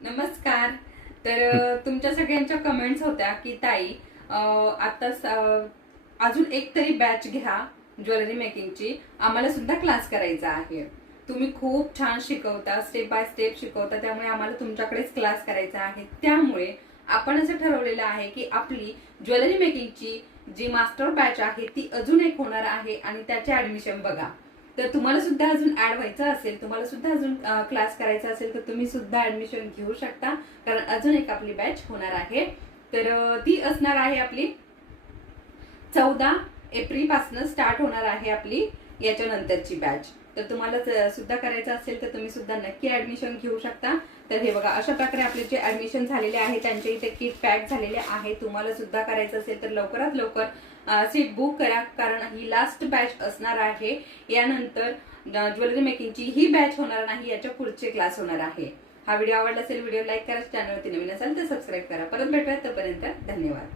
नमस्कार. तुमच्या सगळ्यांच्या कमेंट्स होत्या की ताई आता अजून एक तरी बॅच घ्या ज्वेलरी मेकिंगची, आम्हाला सुद्धा क्लास करायचा आहे. तुम्ही खूप छान शिकवता, स्टेप बाय स्टेप शिकवता, त्यामुळे आम्हाला तुमच्याकडेच क्लास करायचा आहे. त्यामुळे आपण असं ठरवलेलं आहे की आपली ज्वेलरी मेकिंगची जी मास्टर बॅच आहे ती अजून एक होणार आहे आणि त्याचे ऍडमिशन बघा. तर तुम्हाला सुद्धा अजून ऍड व्हायचं असेल, तुम्हाला सुद्धा अजून क्लास करायचा असेल तर तुम्ही सुद्धा ऍडमिशन घेऊ शकता, कारण अजून एक आपली बॅच होणार आहे. ती असणार आहे आपली 14 एप्रिल पासून स्टार्ट होणार आहे आपली याच्यानंतरची बॅच. तर तुम्हाला सुद्धा करायचं असेल तर तुम्ही सुद्धा नक्की ऍडमिशन घेऊ शकता. तर हे बघा, अशा प्रकारे आपले जे ऍडमिशन झालेले आहे त्यांच्या इथे किट पॅक झालेले आहे. तुम्हाला सुद्धा करायचं असेल तर लवकरात लवकर सीट बुक करा, कारण ही लास्ट बॅच असणार आहे. यानंतर ज्वेलरी मेकिंगची ही बॅच होणार नाही, याच्या पुढचे क्लास होणार आहे. हा व्हिडिओ आवडला असेल, व्हिडिओ लाईक करा, चॅनलवरती नवीन असाल तर सबस्क्राईब करा. परत भेटूया, तोपर्यंत धन्यवाद.